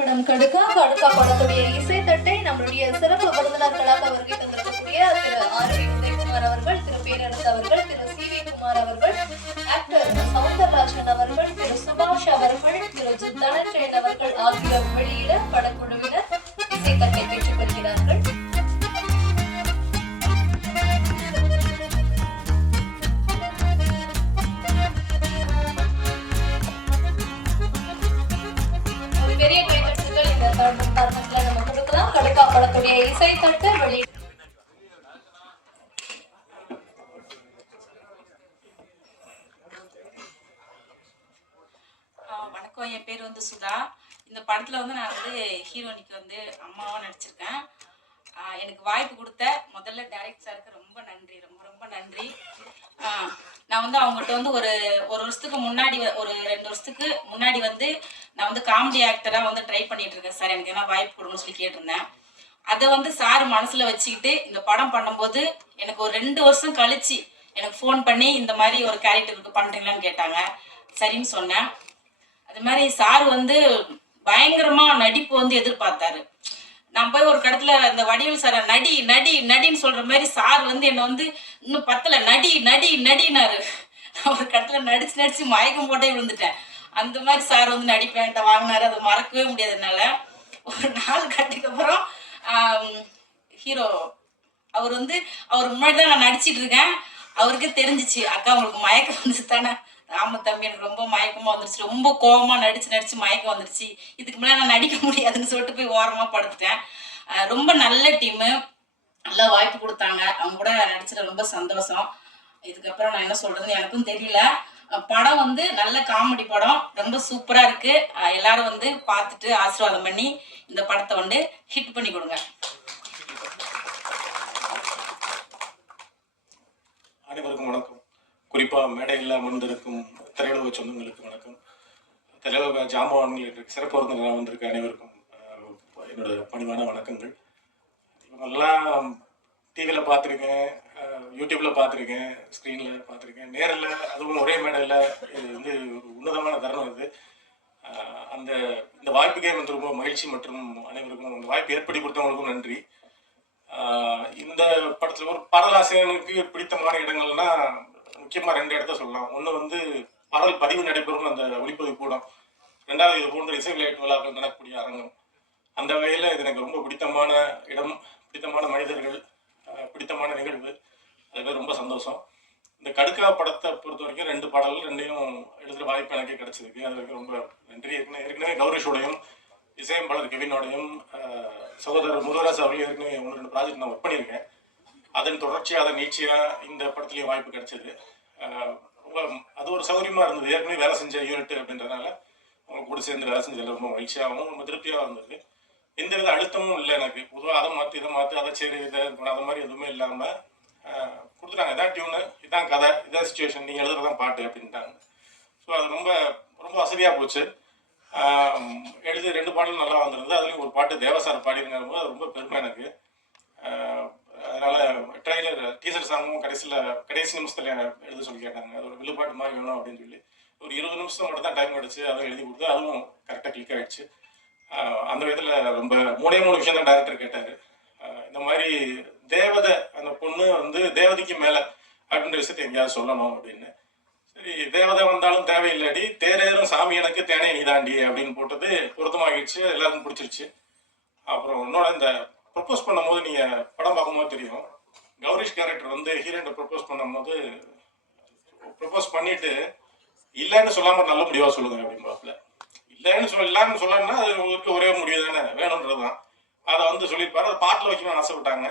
படம் கடுக்கா கடுக்கா படத்துடைய இசைத்தட்டை நம்மளுடைய சிறப்பு விருந்தினர்களாக வருகை தந்திருக்கக்கூடிய திரு ஆர்.வி. உதயகுமார் அவர்கள், திரு பேரரசு அவர்கள், திரு சி.வி. குமார் அவர்கள், ஆக்டர் சௌந்தரராஜன் அவர்கள், திரு சுபாஷ் அவர்கள், திரு தனஞ்சயன் அவர்கள் ஆகியோர் வெளியிட படக்குழுவினர் இசைத்தட்டை பெற்றுக் கொள்கிறார்கள். பெரிய கைத்தட்டுகள் இந்த தருணத்துல நம்ம கொடுக்கலாம். கடுக்கா படத்துடைய இசைத்தட்டு வெளியிட வணக்கம். என் பேர் வந்து சுதா. இந்த படத்தில் வந்து நான் வந்து ஹீரோனிக்கு வந்து அம்மாவாக நடிச்சிருக்கேன். எனக்கு வாய்ப்பு கொடுத்த முதல்ல டைரக்ட் சாருக்கு ரொம்ப நன்றி, ரொம்ப ரொம்ப நன்றி. நான் வந்து அவங்ககிட்ட வந்து ஒரு வருஷத்துக்கு முன்னாடி, ஒரு 2 வருஷத்துக்கு முன்னாடி வந்து நான் வந்து காமெடி ஆக்டராக வந்து ட்ரை பண்ணிட்டு இருக்கேன் சார், எனக்கு என்ன வாய்ப்பு கொடுங்கன்னு சொல்லி கேட்டிருந்தேன். அதை வந்து சார் மனசில் வச்சுக்கிட்டு இந்த படம் பண்ணும்போது எனக்கு ஒரு 2 வருஷம் கழிச்சு எனக்கு ஃபோன் பண்ணி இந்த மாதிரி ஒரு கேரக்டருக்கு பண்ணுறீங்களான்னு கேட்டாங்க. சரின்னு சொன்னேன். அது மாதிரி சார் வந்து பயங்கரமாக நடிப்பு வந்து எதிர்பார்த்தாரு. நான் போய் ஒரு கடத்துல இந்த வடிவேல் சாரை நடி நடி நடின்னு சொல்ற மாதிரி சார் வந்து என்னை வந்து இன்னும் பத்தல நடி நடி நடினாரு. நான் ஒரு கடத்துல நடிச்சு நடிச்சு மயக்கம் போட்டே விழுந்துட்டேன். அந்த மாதிரி சார் வந்து நடிப்பேன்ட்ட வாங்கினாரு. அதை மறக்கவே முடியாது என்னால. ஒரு 4 கட்டுக்கு அப்புறம் ஹீரோ அவர் வந்து அவர் முன்னாடி தான் நான் நடிச்சிட்டு இருக்கேன். அவருக்கே தெரிஞ்சிச்சு, அக்கா உங்களுக்கு மயக்கம் வந்துச்சு தானே. ஆமா தம்பி, எனக்கு ரொம்ப மயக்கமா வந்துருச்சு, ரொம்ப கோபமா நடிச்சு மயக்கம் வந்துருச்சு, இதுக்கு மேலே நான் நடிக்க முடியாதுன்னு சொல்லிட்டு போய் ஓரமா படுத்துட்டேன். ரொம்ப நல்ல டீமு, நல்லா வாய்ப்பு கொடுத்தாங்க. அவங்க கூட நடிச்சது ரொம்ப சந்தோஷம். இதுக்கப்புறம் நான் என்ன சொல்றதுன்னு எனக்கும் தெரியல. படம் வந்து நல்ல காமெடி படம், ரொம்ப சூப்பரா இருக்கு. எல்லாரும் வந்து பார்த்துட்டு ஆசீர்வாதம் பண்ணி இந்த படத்தை வந்து ஹிட் பண்ணி கொடுங்க. அனைவருக்கும் வணக்கம். குறிப்பாக மேடையில் அமர்ந்திருக்கும் திரையுலக சொந்தங்களுக்கு வணக்கம். திரையுலக ஜாம்பவான்கள் சிறப்பு விருந்தினராக வந்திருக்க அனைவருக்கும் என்னோட பணிவான வணக்கங்கள். இவங்கெல்லாம் டிவியில் பார்த்துருக்கேன், யூடியூப்பில் பார்த்துருக்கேன், ஸ்க்ரீனில் பார்த்துருக்கேன், நேரில் அதுவும் ஒரே மேடையில். இது வந்து ஒரு உன்னதமான தருணம் இது. இந்த வாய்ப்புக்கே வந்து ரொம்ப மகிழ்ச்சி மற்றும் அனைவருக்கும் இந்த வாய்ப்பு ஏற்படுத்தி கொடுத்தவங்களுக்கும் நன்றி. இந்த படத்தில் ஒரு பாடலாசிரியனுக்கு பிடித்தமான இடங்கள்னா முக்கியமாக 2 இடத்த சொல்லலாம். ஒன்று வந்து பாடல் பதிவு நடைபெறும் அந்த ஒளிப்பதிவு கூடம், 2வது இது போன்ற இசை விளையாட்டு விழாக்கள் நடக்கக்கூடிய அரங்கம். அந்த வகையில் இது எனக்கு ரொம்ப பிடித்தமான இடம், பிடித்தமான மனிதர்கள், பிடித்தமான நிகழ்வு. அதுவே ரொம்ப சந்தோஷம். இந்த கடுக்கா படத்தை பொறுத்த வரைக்கும் 2 பாடல்கள் 2யும் எழுதுகிற வாய்ப்பு எனக்கே கிடைச்சிருக்கு. அது வரைக்கும் ரொம்ப நன்றி. ஏற்கனவே கௌரிஷோடையும் இசையம்பாளர் கெவினோடையும் சகோதரர் முருகராஜ் அவர்களையும் ஏற்கனவே 1-2 ப்ராஜெக்ட் நான் ஒர்க் பண்ணியிருக்கேன். அதன் தொடர்ச்சியாக அதை நீட்சியாக இந்த படத்துலேயும் வாய்ப்பு கிடைச்சது. அது ஒரு சௌகரியமாக இருந்தது. ஏற்கனவே வேலை செஞ்ச யூனிட் அப்படின்றதுனால அவங்க கூட சேர்ந்து வேலை செஞ்சதில் ரொம்ப மகிழ்ச்சியாகவும் ரொம்ப திருப்தியாக இருந்தது. எந்த வித அழுத்தமும் இல்லை எனக்கு. பொதுவாக அதை மாற்றி இதை மாற்றி அதை சரி இதை அது மாதிரி எதுவுமே இல்லாமல் கொடுத்துட்டாங்க. இதான் டியூனு, இதான் கதை, இதான் சுச்சுவேஷன், நீங்கள் எழுதுறதான் பாட்டு அப்படின்ட்டாங்க. ஸோ அது ரொம்ப ரொம்ப வசதியாக போச்சு. எழுதி 2 பாடலும் நல்லா வந்திருந்தது. அதுலேயும் ஒரு பாட்டு தேவசார் பாடிருங்கும் போது அது ரொம்ப பெருமை எனக்கு. அதனால் டீசர் சாங்கும் கடைசி நிமிஷத்தில் எழுத சொல்லி கேட்டாங்க. அது ஒரு வில்லுப்பாட்டு மாதிரி வேணும் அப்படின்னு சொல்லி ஒரு 20 நிமிஷம் மட்டும் தான் டைம் கிடச்சி அதுவும் எழுதி கொடுத்து அதுவும் கரெக்டாக கிளிக் ஆகிடுச்சு. அந்த விதத்தில் ரொம்ப 3 விஷயம் தான் டைரக்டர் கேட்டார். இந்த மாதிரி தேவதை, அந்த பொண்ணு வந்து தேவதைக்கு மேலே அப்படின்ற விஷயத்தை எங்கேயாவது சொல்லணும் அப்படின்னு. சரி, தேவதை வந்தாலும் தேவையில்லாடி தேரேறும் சாமி எனக்கு தேனே நீதாண்டி அப்படின்னு போட்டது பொருத்தமாகிடுச்சு, எல்லாருக்கும் பிடிச்சிருச்சு. அப்புறம் இன்னொன்று, இந்த ப்ரப்போஸ் பண்ணும்போது நீங்கள் படம் பார்க்கும்போது தெரியும், கௌரிஷ் கேரக்டர் வந்து ஹீரோயினை ப்ரப்போஸ் பண்ணும்போது ப்ரப்போஸ் பண்ணிட்டு இல்லைன்னு சொல்லாமல் நல்ல முடிவாக சொல்லுங்க அப்படின்பாப்புல. இல்லைன்னு சொல்லணும்னா அது உங்களுக்கு ஒரே முடிவு தானே, வேணுன்றது தான். அதை வந்து சொல்லியிருப்பாரு. அதை பாட்டில் வைக்கணும்னு ஆசைப்பட்டாங்க,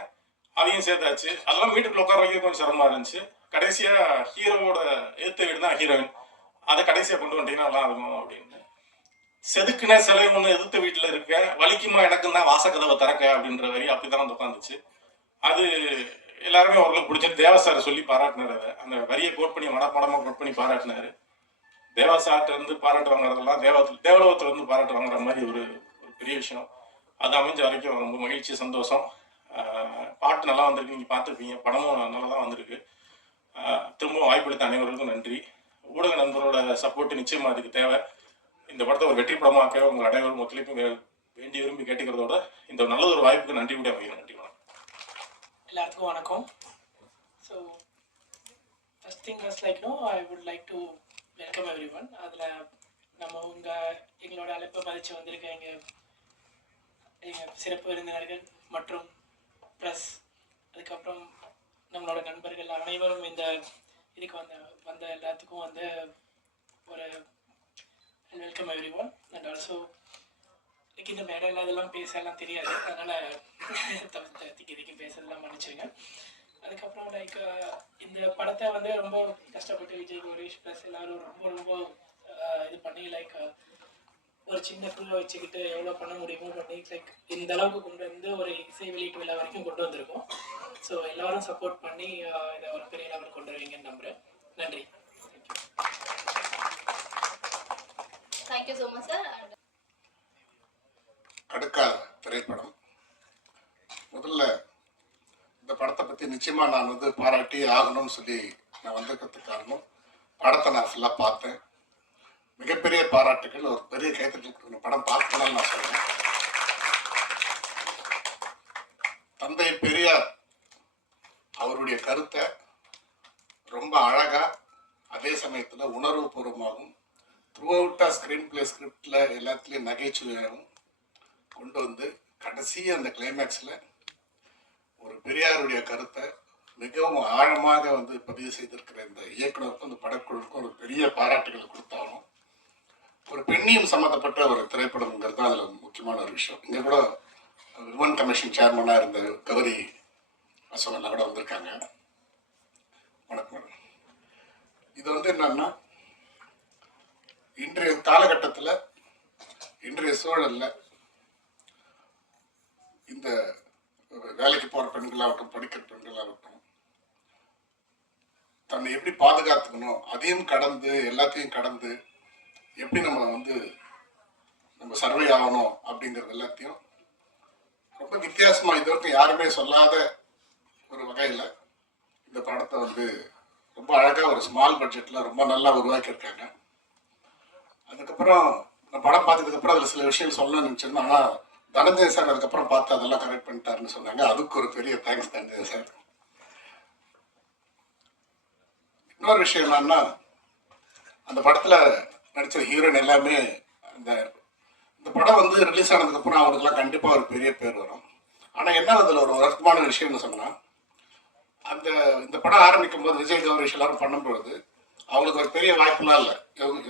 அதையும் சேர்த்தாச்சு. அதெல்லாம் வீட்டுக்குள்ள உட்கார வைக்க கொஞ்சம் சிரமமாக இருந்துச்சு. கடைசியாக ஹீரோவோட எழுத்த வீடு தான் ஹீரோயின், அதை கடைசியாக கொண்டு வந்துட்டீங்கன்னா நல்லா இருக்கும் அப்படின்னு. செதுக்குன சிலை ஒன்று எதிர்த்த வீட்டில் இருக்க, வலிக்குமா எனக்கும் தான் வாசக்கதவை திறக்க அப்படின்ற வரி அப்படித்தான் வந்து உட்காந்துச்சு. அது எல்லாருமே அவர்களுக்கு பிடிச்சிட்டு தேவசாரை சொல்லி பாராட்டினார். அதை அந்த வரியை கோட் பண்ணி மனப்படமாக கோட் பண்ணி பாராட்டினாரு. தேவசார்ட்ட இருந்து பாராட்டு வாங்குறதெல்லாம் தேவலோகத்துல இருந்து பாராட்டு வாங்குற மாதிரி ஒரு பெரிய விஷயம். அது அமைஞ்ச வரைக்கும் ரொம்ப மகிழ்ச்சி, சந்தோஷம். பாட்டு நல்லா வந்திருக்கு, நீங்கள் பார்த்துருப்பீங்க. படமும் நல்லா தான் வந்திருக்கு. திரும்பவும் வாய்ப்பளித்த அனைவருக்கும் நன்றி. ஊடக நண்பரோட சப்போர்ட் நிச்சயமாக அதுக்கு தேவை. இந்த படத்தை ஒரு வெற்றி படமாக்க உங்கள் அனைவரும் ஒத்துழைப்பு வேண்டி விரும்பி கேட்டுக்கிறதோட இந்த நல்ல ஒரு வாய்ப்புக்கு நன்றி கூட அமைகிறேன். நன்றி. எல்லாத்துக்கும் வணக்கம். So first thing was like I would like to welcome every one. அதில் நம்ம எங்களோட அழைப்பை மதித்து வந்திருக்க எங்கள் சிறப்பு விருந்தினர்கள் மற்றும் ப்ளஸ் அதுக்கப்புறம் நம்மளோட நண்பர்கள் அனைவரும் இந்த இதுக்கு வந்த எல்லாத்துக்கும் ஒரு welcome every one. And also எனக்கு இந்த மேடையில் இதெல்லாம் பேசலாம் தெரியாது, அதனால் திக்கி பேசுறதெல்லாம் மன்னிச்சிருங்க. அதுக்கப்புறம் இந்த படத்தை ரொம்ப கஷ்டப்பட்டு விஜய் கோரேஷ் ப்ளஸ் எல்லோரும் ரொம்ப இது பண்ணி ஒரு சின்ன குழுவை வச்சுக்கிட்டு எவ்வளோ பண்ண முடியுமோ பண்ணி இந்த அளவுக்கு கொண்டு வந்து ஒரு இசை வெளியீட்டு விழா வரைக்கும் கொண்டு வந்திருக்கோம். ஸோ எல்லோரும் சப்போர்ட் பண்ணி இதை ஒரு பெரிய லெவல் கொண்டு வருவீங்கன்னு நம்புகிறேன். நன்றி. Thank you so much sir. அடுக்காத திரைப்படம். முதல்ல இந்த படத்தை பற்றி நிச்சயமாக நான் பாராட்டி ஆகணும்னு சொல்லி நான் வந்திருக்கிறதுக்கு காரணம், படத்தை நான் ஃபுல்லாக பார்த்தேன். மிகப்பெரிய பாராட்டுகள், ஒரு பெரிய கைத்தட்டல். படம் பார்த்தனால நான் சொல்றேன். தந்தை பெரியார் அவருடைய கருத்தை ரொம்ப அழகா, அதே சமயத்துல உணர்வு பூர்வமாகவும் த்ரூ அவுட்டா ஸ்கிரீன் பிளே ஸ்கிரிப்ட்ல எல்லாத்துலயும் நகைச்சுவையாகவும் கொண்டு வந்து கடைசி அந்த கிளைமேக்ஸ்ல ஒரு பெரியாருடைய கருத்தை மிகவும் ஆழமாக பதிவு செய்திருக்கிற இந்த இயக்குனருக்கும் இந்த படக்குழுக்கும் ஒரு பெரிய பாராட்டுகள் கொடுத்தாலும், ஒரு பெண்ணியம் சம்மந்தப்பட்ட ஒரு திரைப்படம்ங்கிறது தான் அதில் முக்கியமான ஒரு விஷயம். இங்கே கூட விமன் கமிஷன் சேர்மனாக இருந்த கௌரி அசோகெல்லாம் கூட வந்திருக்காங்க. வணக்கம். இது என்னன்னா, இன்றைய காலகட்டத்தில் இன்றைய சூழலில் இந்த வேலைக்கு போகிற பெண்களாகட்டும், படிக்கிற பெண்களாகட்டும், தன்னை எப்படி பாதுகாத்துக்கணும், அதையும் கடந்து எல்லாத்தையும் கடந்து எப்படி நம்ம சர்வே ஆகணும் அப்படிங்கிறது எல்லாத்தையும் ரொம்ப வித்தியாசமா இது வரைக்கும் யாருமே சொல்லாத ஒரு வகையில் இந்த படத்தை ரொம்ப அழகா ஒரு ஸ்மால் பட்ஜெட்ல ரொம்ப நல்லா உருவாக்கியிருக்காங்க. அதுக்கப்புறம் நான் படம் பார்த்ததுக்கு அப்புறம் அதில் சில விஷயம் சொல்ல நினைச்சிருந்தேன். ஆனால் தனஞ்சய சார் அதுக்கப்புறம் பார்த்து அதெல்லாம் கரெக்ட் பண்ணிட்டாருன்னு சொன்னாங்க. அதுக்கு ஒரு பெரிய தேங்க்ஸ் தனஞ்சய சார். இன்னொரு விஷயம் என்னன்னா, அந்த படத்துல நடிச்ச ஹீரோயின் எல்லாமே இந்த படம் ரிலீஸ் ஆனதுக்கு அப்புறம் அவங்களுக்குலாம் கண்டிப்பா ஒரு பெரிய பேர் வரும். ஆனா என்ன அதுல ஒரு வருத்தமான விஷயம்னு சொன்னா, இந்த படம் ஆரம்பிக்கும் போது விஜய் கௌரேஷ் எல்லாரும் பண்ணும்பொழுது அவங்களுக்கு ஒரு பெரிய வாய்ப்புலாம் இல்லை.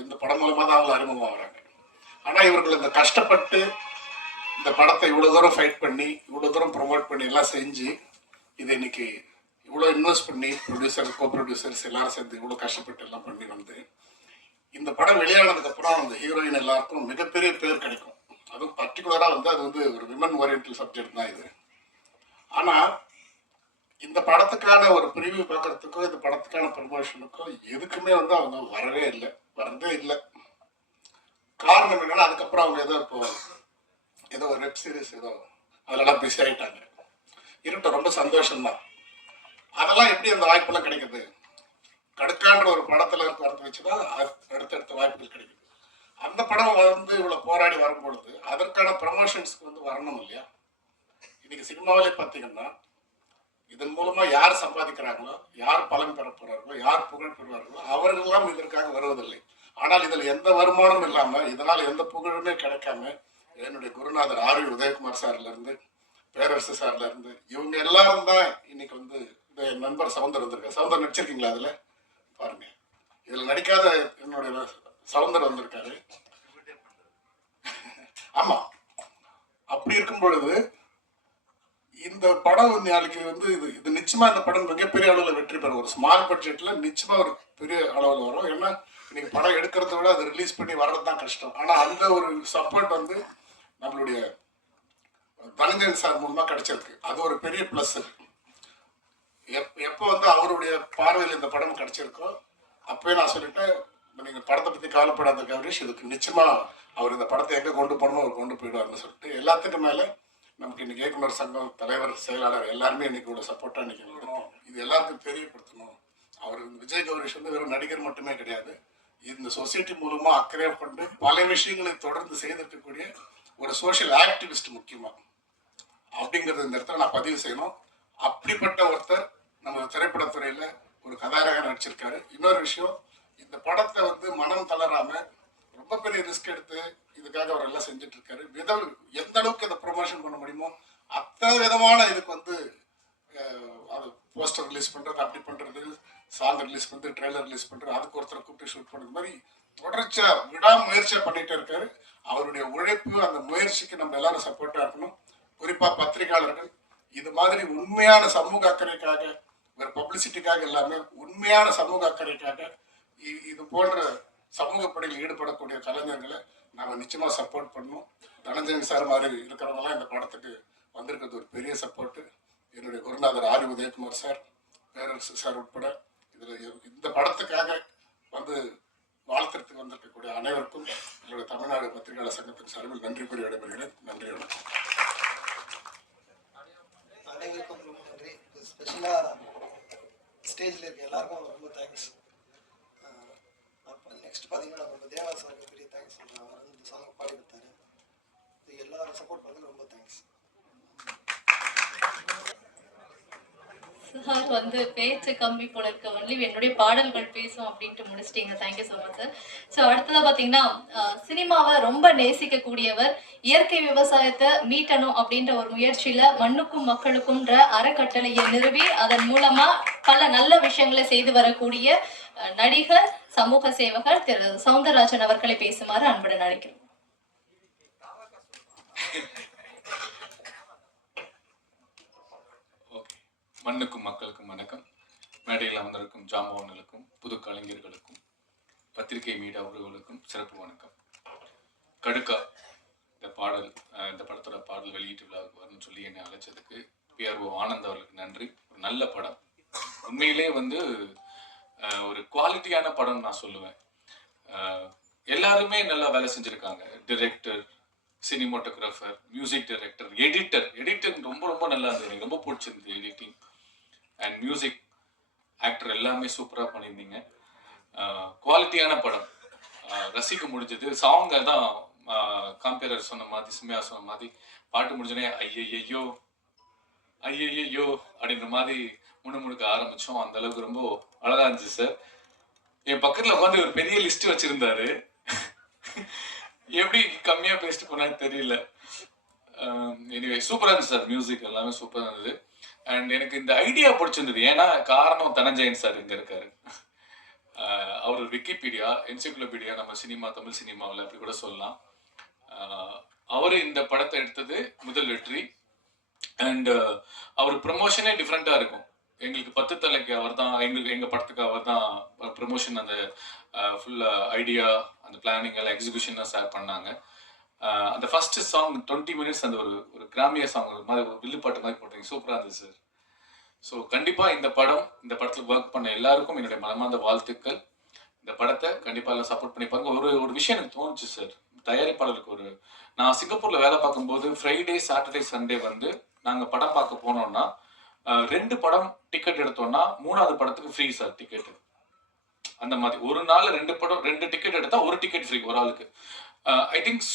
இந்த படம் மூலமா தான் அவங்க அறிமுகம் ஆகிறாங்க. ஆனா இவர்கள் இந்த கஷ்டப்பட்டு இந்த படத்தை இவ்வளவு தூரம் ஃபைட் பண்ணி, இவ்வளவு தூரம் ப்ரொமோட் பண்ணி எல்லாம் செஞ்சு, இது இன்னைக்கு இவ்வளோ இன்வெஸ்ட் பண்ணி ப்ரொடியூசர், கோ ப்ரொடியூசர்ஸ் எல்லாரும் சேர்ந்து இவ்வளோ கஷ்டப்பட்டு எல்லாம் பண்ணி இந்த படம் வெளியானதுக்கு அப்புறம் அந்த ஹீரோயின் எல்லாருக்கும் மிகப்பெரிய பேர் கிடைக்கும். அதுவும் பர்டிகுலரா அது ஒரு விமன் ஓரியன்டல் சப்ஜெக்ட் தான் இது. ஆனா இந்த படத்துக்கான ஒரு பிரிவு பார்க்கறதுக்கோ, இந்த படத்துக்கான ப்ரமோஷனுக்கோ எதுக்குமே அவங்க வரவே இல்லை, வரதே இல்லை. காரணம் என்னன்னா, அதுக்கப்புறம் அவங்க ஏதோ ஒரு வெப் சீரிஸ் அதெல்லாம் பிஸி ஆயிட்டாங்க. இருக்கட்டும், ரொம்ப சந்தோஷம்தான். அதெல்லாம் எப்படி அந்த வாய்ப்பெல்லாம் கிடைக்குது? கடுக்கான்ற ஒரு படத்துல வரது வச்சுதான் அடுத்தடுத்த வாய்ப்புகள் கிடைக்குது. அந்த படம் இவ்வளவு போராடி வரும்பொழுது அதற்கான ப்ரமோஷன்ஸ்க்கு வரணும் இல்லையா? இன்னைக்கு சினிமாவிலே பார்த்தீங்கன்னா, இதன் மூலமா யார் சம்பாதிக்கிறாங்களோ, யார் பலன் பெற போறார்களோ, யார் புகழ் பெறுவார்களோ அவர்களெல்லாம் இதற்காக வருவதில்லை. ஆனால் இதில் எந்த வருமானமும் இல்லாம, இதனால் எந்த புகழுமே கிடைக்காம, என்னுடைய குருநாதர் ஆர் வி உதயகுமார் சார்ல இருந்து, பேரரசு சார்ல இருந்து, இவங்க எல்லாரும் தான் இன்னைக்கு என் நண்பர் சவுந்தர் வந்திருக்காரு. சவுந்தர் நடிச்சிருக்கீங்களா? அதுல பாருங்க, இதுல நடிக்காத என்னுடைய சவுந்தர் வந்திருக்காரு. ஆமா, அப்படி இருக்கும் பொழுது இந்த படம் நாளைக்கு இது நிச்சயமா இந்த படம் மிகப்பெரிய அளவில் வெற்றி பெறும். ஒரு ஸ்மால் பட்ஜெட்ல நிச்சயமா ஒரு பெரிய அளவில் வரும். ஏன்னா இன்னைக்கு படம் எடுக்கிறத விட அதை ரிலீஸ் பண்ணி வர்றது தான் கஷ்டம். ஆனா அந்த ஒரு சப்போர்ட் நம்மளுடைய தனஞ்சயன் சார் மூலமா கிடைச்சிருக்கு. அது ஒரு பெரிய பிளஸ். எப்போ அவருடைய பார்வையில் இந்த படம் கிடைச்சிருக்கோ அப்பவே நான் சொல்லிட்டேன், நீங்க படத்தை பத்தி கவலைப்படாத கௌரேஷ், இதுக்கு நிச்சயமா அவர் இந்த படத்தை எங்க கொண்டு போகணுமோ அவர் கொண்டு போயிடுவார்னு சொல்லிட்டு, எல்லாத்துக்கும் மேல நமக்கு இன்னைக்கு இயக்குனர் சங்கம் தலைவர், செயலாளர் எல்லாருமே இன்னைக்கு இவ்வளவு சப்போர்ட்டா இன்னைக்கு கொடுக்கணும். இது எல்லாத்துக்கும் தெரியப்படுத்தணும். அவர் விஜய் கௌரேஷ் வெறும் நடிகர் மட்டுமே கிடையாது. இந்த சொசைட்டி மூலமா அக்கறையா கொண்டு பல விஷயங்களை தொடர்ந்து செய்திருக்கக்கூடிய ஒரு சோஷியல் ஆக்டிவிஸ்ட் முக்கியமா அப்படிங்கிறது இந்த இடத்துல நான் பதிவு செய்யணும். அப்படிப்பட்ட ஒருத்தர் நம்ம திரைப்படத்துறையில ஒரு கதாநாயகன் நடிச்சிருக்காரு. இன்னொரு விஷயம், இந்த படத்தை வந்து மனம் தளராம ரொம்ப பெரிய ரிஸ்க் எடுத்து இதுக்காக அவர் எல்லாம் செஞ்சுட்டு இருக்காரு. எந்த அளவுக்கு அதை ப்ரொமோஷன் பண்ண முடியுமோ அத்தனை விதமான இதுக்கு வந்து அது போஸ்டர் ரிலீஸ் பண்றது, அப்படி பண்றது, சாங் ரிலீஸ் பண்றது, ட்ரெய்லர் ரிலீஸ் பண்றது, அதுக்கு ஒருத்தரை கூப்பிட்டு ஷூட் பண்றது மாதிரி தொடர்ச்சியா விடாமுயற்சியா பண்ணிட்டே இருக்காரு. அவருடைய உழைப்பு, அந்த முயற்சிக்கு நம்ம எல்லாரும் சப்போர்ட்டா இருக்கணும். குறிப்பா பத்திரிகையாளர்கள் இது மாதிரி உண்மையான சமூக அக்கறைக்காக, ஒரு பப்ளிசிட்டிக்காக இல்லாம உண்மையான சமூக அக்கறைக்காக இது போன்ற சமூக பணியில் ஈடுபடக்கூடிய கலைஞர்களை நாம நிச்சயமா சப்போர்ட் பண்ணணும். தனஞ்சயன் சார் மாதிரி இருக்கிறவங்களாம் இந்த படத்துக்கு வந்திருக்கிறது ஒரு பெரிய சப்போர்ட். என்னுடைய குருநாதர் ஆர் உதயகுமார் சார், பேரரசு சார் உட்பட இதுல இந்த படத்துக்காக வந்து வாழ்த்துறதுக்கு வந்திருக்கக்கூடிய அனைவருக்கும் என்னுடைய தமிழ்நாடு பத்திரிகையாளர் சங்கத்தின் சார்பில் நன்றி கூறி விடைபெறுகிறேன். நன்றி. அனைவருக்கும் ரொம்ப நன்றி. ஸ்பெஷலாக ஸ்டேஜில் இருக்க எல்லாருக்கும் ரொம்ப தேங்க்ஸ். அப்போ நெக்ஸ்ட் பார்த்தீங்கன்னா நம்ம தேவா சாருக்கு பெரிய தேங்க்ஸ் சொல்கிறேன். அவர் வந்து இந்த சாங்கை பாடி கொடுத்தாரு. இது எல்லாரும் சப்போர்ட் பண்ணது ரொம்ப தேங்க்ஸ். சார் வந்து பேச்சு கம்மி போல இருக்க ஒன்லி என்னுடைய பாடல்கள் பேசும் அப்படின்ட்டு முடிச்சிட்டீங்க. Thank you so much sir. So அடுத்ததாக பார்த்தீங்கன்னா சினிமாவை ரொம்ப நேசிக்கக்கூடியவர், இயற்கை விவசாயத்தை மீட்டணும் அப்படின்ற ஒரு முயற்சியில மண்ணுக்கும் மக்களுக்கும்ன்ற அறக்கட்டளையை நிறுவி அதன் மூலமா பல நல்ல விஷயங்களை செய்து வரக்கூடிய நடிகர், சமூக சேவகர் திரு சௌந்தரராஜன் அவர்களை பேசுமாறு அன்புடன் அழைக்கிறோம். மண்ணுக்கும் மக்களுக்கும் வணக்கம். மேடையில் வந்திருக்கும் ஜாம்பவான்களுக்கும் புது கலைஞர்களுக்கும் பத்திரிகை மீடியா உறவுகளுக்கும் சிறப்பு வணக்கம். கடுக்கா இந்த படத்தோட பாடல் வெளியீட்டு விழாவுக்கு வரணும்னு சொல்லி என்னை அழைச்சதுக்கு PRO ஆனந்த் அவர்களுக்கு நன்றி. ஒரு நல்ல படம், உண்மையிலே வந்து ஒரு குவாலிட்டியான படம் நான் சொல்லுவேன். எல்லாருமே நல்லா வேலை செஞ்சுருக்காங்க. Director, cinematographer, music director, editor ரொம்ப ரொம்ப நல்லா இருந்தது. எனக்கு ரொம்ப பிடிச்சிருந்தது எடிட்டிங் அண்ட் மியூசிக். ஆக்டர் எல்லாமே சூப்பராக பண்ணியிருந்தீங்க. குவாலிட்டியான படம், ரசிக்க முடிஞ்சது. சாங்கை தான் காம்பேரர் சொன்ன மாதிரி, சிம்மையா சொன்ன மாதிரி, பாட்டு முடிஞ்சோடனே ஐயையோ ஐயையோ அப்படின்ற மாதிரி முணுமுணுக்க ஆரம்பித்தோம். அந்த அளவுக்கு ரொம்ப அழகாக இருந்துச்சு சார். என் பக்கத்தில் உட்காந்து ஒரு பெரிய லிஸ்ட் வச்சுருந்தாரு. எப்படி கம்மியா பேசிட்டு போனான்னு தெரியல. எனிவே சூப்பரா இருந்துச்சு சார். மியூசிக் எல்லாமே சூப்பரா இருந்தது. அண்ட் எனக்கு இந்த ஐடியா பிடிச்சிருந்தது. ஏன்னா காரணம் தனஞ்சயன் சார் இங்க இருக்காரு. அவர் விக்கிபீடியா, என்சைக்ளோபீடியா நம்ம சினிமா, தமிழ் சினிமாவில் அப்படி கூட சொல்லலாம். அவர் இந்த படத்தை எடுத்தது முதல் வெற்றி. அண்ட் அவர் ப்ரமோஷனே டிஃப்ரெண்டா இருக்கும். எங்களுக்கு 10 தலைக்கு அவர் தான், எங்க படத்துக்கு அவர் தான் ப்ரமோஷன், அந்த ஃபுல் ஐடியா, அந்த பிளானிங் எல்லாம் எக்ஸிபியூஷன் தான் ஷேர் பண்ணாங்க. அந்த ஃபர்ஸ்ட் சாங் 20 மினிட்ஸ் அந்த ஒரு கிராமிய சாங் மாதிரி, ஒரு வில்லுப்பாட்டு மாதிரி போட்டீங்க. சூப்பராக இருந்துச்சு சார். ஸோ கண்டிப்பாக இந்த படத்தில் ஒர்க் பண்ண எல்லாருக்கும் என்னுடைய மனமார்ந்த வாழ்த்துக்கள். இந்த படத்தை கண்டிப்பாக எல்லாம் சப்போர்ட் பண்ணி பாருங்க. ஒரு விஷயம் எனக்கு தோணுச்சு சார், தயாரிப்பாளருக்கு நான் சிங்கப்பூரில் வேலை பார்க்கும்போது ஃப்ரைடே, சாட்டர்டே, சண்டே வந்து நாங்கள் படம் பார்க்க போனோம்னா 2 படம் டிக்கெட் எடுத்தோம்னா 3ஆவது படத்துக்கு ஃப்ரீ சார் டிக்கெட்டு. அந்த மாதிரி ஒரு நாள் 2 டிக்கெட் எடுத்தா 1 டிக்கெட் ஃப்ரீ ஒரு ஆளுக்கு. ஐ திங்க்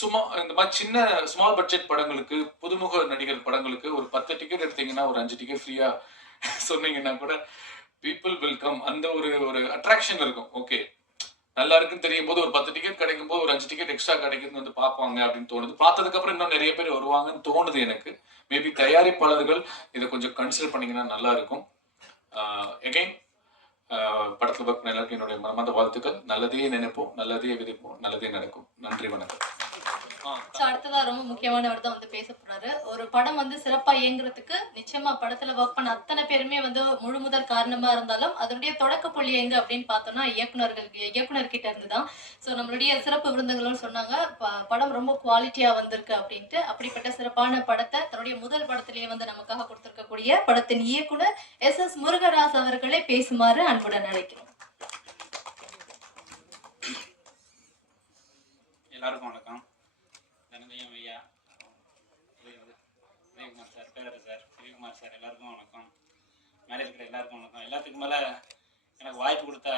இந்த மாதிரி சின்ன ஸ்மால் பட்ஜெட் படங்களுக்கு, புதுமுக நடிகர் படங்களுக்கு ஒரு 10 டிக்கெட் எடுத்தீங்கன்னா ஒரு 5 டிக்கெட் ஃப்ரீயா சொன்னீங்கன்னா கூட பீப்புள் வில் கம். அந்த ஒரு அட்ராக்ஷன் இருக்கும். ஓகே, நல்லா இருக்குன்னு தெரியும் போது ஒரு 10 டிக்கெட் கிடைக்கும் போது ஒரு 5 டிக்கெட் எக்ஸ்ட்ரா கிடைக்குதுன்னு வந்து பார்ப்பாங்க அப்படின்னு தோணுது. பார்த்ததுக்கு அப்புறம் இன்னும் நிறைய பேர் வருவாங்கன்னு தோணுது எனக்கு. மேபி தயாரிப்பாளர்கள் இதை கொஞ்சம் கன்சிடர் பண்ணீங்கன்னா நல்லா இருக்கும். எகைன் படத்தில் ஒர்க் பண்ண எல்லாருக்கும் என்னுடைய மனமார்ந்த வாழ்த்துக்கள். நல்லதையே நினைப்போம், நல்லதையே விதைப்போம், நல்லதே நடக்கும். நன்றி, வணக்கம். அடுத்ததா ரொம்ப முக்கியமானவர் தான் வந்து பேச போறாரு. ஒரு படம் வந்து சிறப்பா இயங்குறதுக்கு நிச்சயமா படத்துல ஒர்க் பண்ண அத்தனை பேருமே வந்து முழு முதல் காரணமா இருந்தாலும் அதனுடைய தொடக்க புள்ளி எங்க அப்படின்னு பார்த்தோம்னா இயக்குனர்கிட்ட இருந்துதான். ஸோ நம்மளுடைய சிறப்பு விருந்துகளும் சொன்னாங்க படம் ரொம்ப குவாலிட்டியா வந்திருக்கு அப்படின்ட்டு. அப்படிப்பட்ட சிறப்பான படத்தை தன்னுடைய முதல் படத்திலேயே வந்து நமக்காக கொடுத்திருக்கக்கூடிய படத்தின் இயக்குனர் SS முருகராஜ் அவர்களை பேசுமாறு அன்புடன் அழைக்கிறோம். எல்லாருக்கும் வணக்கம். தனஞ்சயன் ஐயா, உதயகுமார் சார், பேரரசு சார், சிவகுமார் சார், எல்லாருக்கும் வணக்கம். மேலே இருக்கிற எல்லாருக்கும் வணக்கம். எல்லாத்துக்கும் மேலே எனக்கு வாய்ப்பு கொடுத்த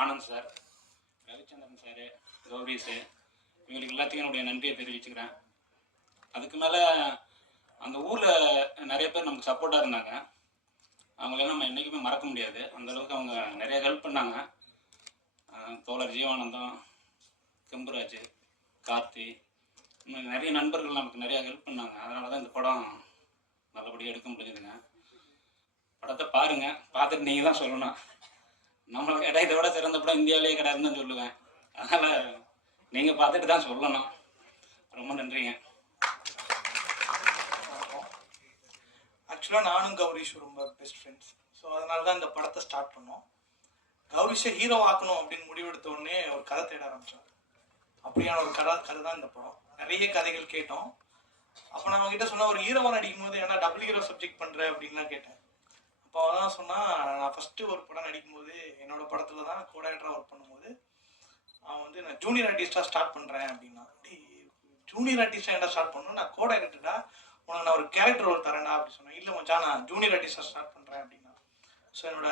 Anand sir, Ravichandran sir, Gowri sir, இவங்களுக்கு எல்லாத்துக்கும் என்னுடைய நன்றியை தெரிவிச்சுக்கிறேன். அதுக்கு மேலே அந்த ஊரில் நிறைய பேர் நமக்கு சப்போர்ட்டாக இருந்தாங்க. அவங்களெல்லாம் நம்ம என்றைக்குமே மறக்க முடியாது. அந்தளவுக்கு அவங்க நிறைய ஹெல்ப் பண்ணாங்க. தோழர் ஜீவானந்தம், கெம்புராஜ், கார்த்தி, இன்னும் நிறைய நண்பர்கள் நமக்கு நிறையா ஹெல்ப் பண்ணாங்க. அதனால தான் இந்த படம் நல்லபடியாக எடுக்க முடிஞ்சுதுங்க. படத்தை பாருங்கள், பார்த்துட்டு நீங்கள் தான் சொல்லணும். நம்மளுக்கு இதை விட சிறந்த படம் இந்தியாவிலேயே கிடையாதுன்னு தான் சொல்லுவேன். அதனால் நீங்கள் பார்த்துட்டு தான் சொல்லணும். ரொம்ப நன்றிங்க. ஆக்சுவலாக நானும் கௌரிஷ் ரொம்ப பெஸ்ட் ஃப்ரெண்ட்ஸ். ஸோ அதனால தான் இந்த படத்தை ஸ்டார்ட் பண்ணோம். கௌரிஷை ஹீரோ ஆக்கணும் அப்படின்னு முடிவெடுத்த உடனே ஒரு கதை தேட ஆரம்பித்தோம். அப்படியான ஒரு கதை தான் இந்த படம். நிறைய கதைகள் கேட்டோம். அப்போ நான் அவங்ககிட்ட சொன்ன ஒரு ஹீரோவாக நடிக்கும் போது ஏன்னா டபுள் ஹீரோ சப்ஜெக்ட் பண்ணுறேன் அப்படின்லாம் கேட்டேன். அப்போ அவன் தான் சொன்னால், நான் ஃபஸ்ட்டு ஒரு படம் நடிக்கும்போது என்னோடய படத்தில் தான் கோடாக்டராக ஒர்க் பண்ணும்போது அவன் வந்து நான் ஜூனியர் ஆர்டிஸ்டாக ஸ்டார்ட் பண்ணுறேன் அப்படின்னா, ஜூனியர் ஆர்டிஸ்டாக என்ன ஸ்டார்ட் பண்ணணும், நான் கோடாக்டர்டா உனக்கு நான் ஒரு கேரக்டர் ரோல் தரேன்டா அப்படி சொன்னேன். இல்லை மச்சான் நான் ஜூனியர் ஆர்டிஸ்டாக ஸ்டார்ட் பண்ணுறேன் அப்படின்னா. ஸோ என்னோட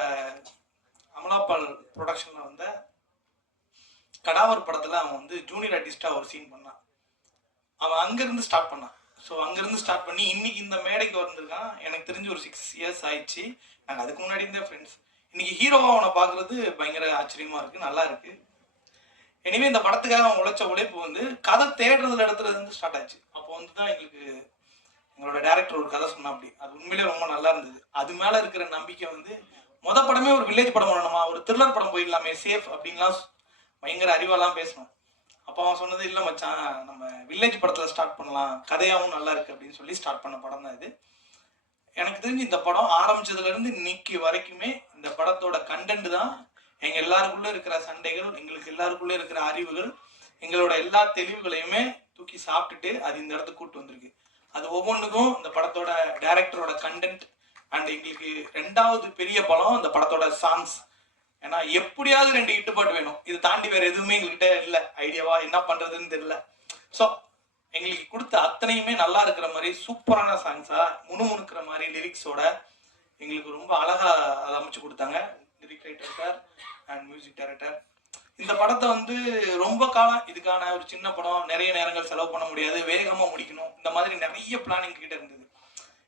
அமலாபால் ப்ரொடக்ஷனில் வந்த கடாவர் படத்தில் அவன் வந்து ஜூனியர் ஆர்டிஸ்டாக ஒரு சீன் பண்ணான். அவன் அங்கேருந்து ஸ்டார்ட் பண்ணான். ஸோ அங்கேருந்து ஸ்டார்ட் பண்ணி இன்னைக்கு இந்த மேடைக்கு வந்திருக்கான். எனக்கு தெரிஞ்சு ஒரு 6 இயர்ஸ் ஆயிடுச்சு. நாங்கள் அதுக்கு முன்னாடி இருந்தே ஃப்ரெண்ட்ஸ். இன்னைக்கு ஹீரோவாக அவனை பார்க்குறது பயங்கர ஆச்சரியமாக இருக்குது, நல்லா இருக்குது. எனவே இந்த படத்துக்காக அவன் உழைச்ச உழைப்பு வந்து கதை தேடுறதுல இடத்துல இருந்து ஸ்டார்ட் ஆச்சு. அப்போ வந்து தான் எங்களுக்கு எங்களோட டேரக்டர் ஒரு கதை சொன்னா அப்படி அது உண்மையிலே ரொம்ப நல்லா இருந்தது. அது மேலே இருக்கிற நம்பிக்கை வந்து படமே ஒரு வில்லேஜ் படம் பண்ணணுமா, ஒரு த்ரில்லர் படம் போயிடலாமே சேஃப் அப்படின்லாம் பயங்கர அறிவாலாம் பேசணும். அப்போ அவன் சொன்னது இல்லை மச்சான் நம்ம வில்லேஜ் படத்தில் ஸ்டார்ட் பண்ணலாம், கதையாகவும் நல்லா இருக்குது அப்படின்னு சொல்லி ஸ்டார்ட் பண்ண படம் தான் இது. எனக்கு தெரிஞ்சு இந்த படம் ஆரம்பிச்சதுலேருந்து இன்னைக்கு வரைக்குமே இந்த படத்தோட கண்டென்ட் தான் எங்கள் எல்லாருக்குள்ளே இருக்கிற சண்டைகள், எங்களுக்கு எல்லாருக்குள்ளே இருக்கிற அறிவுகள், எங்களோட எல்லா தெளிவுகளையுமே தூக்கி சாப்பிட்டுட்டு அது இந்த இடத்துக்கு கூப்பிட்டு வந்திருக்கு. அது ஒவ்வொன்றுக்கும் இந்த படத்தோட டைரக்டரோட கண்டென்ட் அண்ட் எங்களுக்கு 2வது பெரிய பலம் இந்த படத்தோட சாங்ஸ். ஏன்னா எப்படியாவது 2 இட்டுப்பாட்டு வேணும். இது தாண்டி வேற எதுவுமே எங்கள்கிட்ட இல்லை. ஐடியாவா என்ன பண்றதுன்னு தெரியல. ஸோ எங்களுக்கு கொடுத்த அத்தனையுமே நல்லா இருக்கிற மாதிரி சூப்பரான சாங்ஸா முணுமுணுக்கிற மாதிரி லிரிக்ஸோட எங்களுக்கு ரொம்ப அழகா அதை அமைச்சு கொடுத்தாங்க lyric writer sir and music director. இந்த படத்தை வந்து ரொம்ப காலம் இதுக்கான ஒரு சின்ன படம், நிறைய நேரங்கள் செலவு பண்ண முடியாது, வேகமாக முடிக்கணும், இந்த மாதிரி நிறைய பிளானிங் கிட்ட இருந்தது.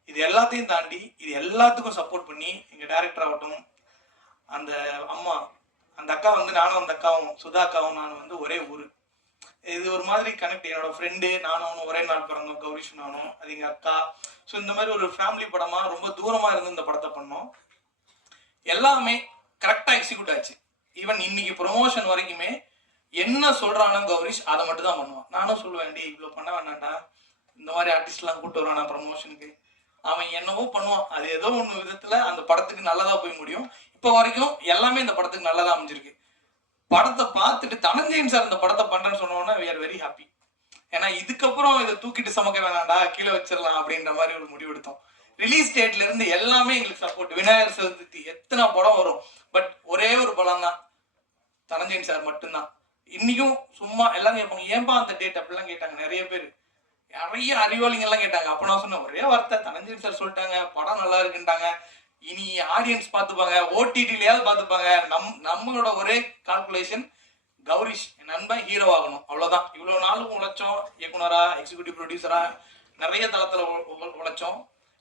இது எல்லாத்தையும் தாண்டி இது எல்லாத்துக்கும் சப்போர்ட் பண்ணி எங்கள் டைரக்டர் ஆகட்டும், அந்த அம்மா அந்த அக்கா வந்து நானும் அந்த அக்காவும் சுதா அக்காவும் நானும் வந்து ஒரே ஊர். இது ஒரு மாதிரி கனெக்ட். என்னோட ஃப்ரெண்டு நானும் அவனும் ஒரே நாள் பிறந்தோம், கௌரிஷ் நானும், அது எங்கள் அக்கா. ஸோ இந்த மாதிரி ஒரு ஃபேமிலி படமாக ரொம்ப தூரமாக இருந்து இந்த படத்தை பண்ணோம். எல்லாமே கரெக்டாக எக்ஸிக்யூட் ஆச்சு. ஈவன் இன்னைக்கு ப்ரொமோஷன் வரைக்குமே என்ன சொல்கிறானோ கௌரிஷ் அதை மட்டும் தான் பண்ணுவான். நானும் சொல்லுவேன், டே இவ்வளோ பண்ண வேணாண்டா, இந்த மாதிரி ஆர்டிஸ்ட்லாம் கூப்பிட்டு வருவானா ப்ரமோஷனுக்கு, அவன் என்னவோ பண்ணுவான். அது ஏதோ ஒன்று விதத்தில் அந்த படத்துக்கு நல்லதாக போய் முடியும். இப்போ வரைக்கும் எல்லாமே இந்த படத்துக்கு நல்லதாக அமைஞ்சிருக்கு. படத்தை பார்த்துட்டு தனஞ்சயன் சார் இந்த படத்தை பண்ணுறேன்னு சொன்னோன்னா we are very happy. ஏன்னா இதுக்கப்புறம் இதை தூக்கிட்டு சமக்க வேணாண்டா, கீழே வச்சிடலாம் அப்படின்ற மாதிரி ஒரு முடிவு எடுத்தோம். ரிலீஸ் டேட்ல இருந்து எல்லாமே எங்களுக்கு சப்போர்ட். விநாயகர் சதுர்த்தி எத்தனை படம் வரும், பட் ஒரே ஒரு படம் தான் தனஞ்சயன் சார் மட்டும்தான். இன்னைக்கும் சும்மா எல்லாரும் கேட்பாங்க ஏன்பா அந்த டேட் அப்படிலாம் கேட்டாங்க. நிறைய பேர் நிறைய அறிவாளிங்கெல்லாம் கேட்டாங்க. அப்போ நான் சொன்னேன் ஒரே வார்த்தை, தனஞ்சயன் சார் சொல்லிட்டாங்க, படம் நல்லா இருக்குன்ட்டாங்க, இனி ஆடியன்ஸ் பார்த்துப்பாங்க, ஓடிடிலையாவது பார்த்துப்பாங்க. நம்மளோட ஒரே கால்குலேஷன் கௌரிஷ் என் நண்பன் ஹீரோ ஆகணும், அவ்வளோதான். இவ்வளோ நாளும் உழைச்சோம், இயக்குனரா எக்ஸிக்யூட்டிவ் ப்ரொடியூசரா நிறைய தளத்தில் உழைச்சோம்.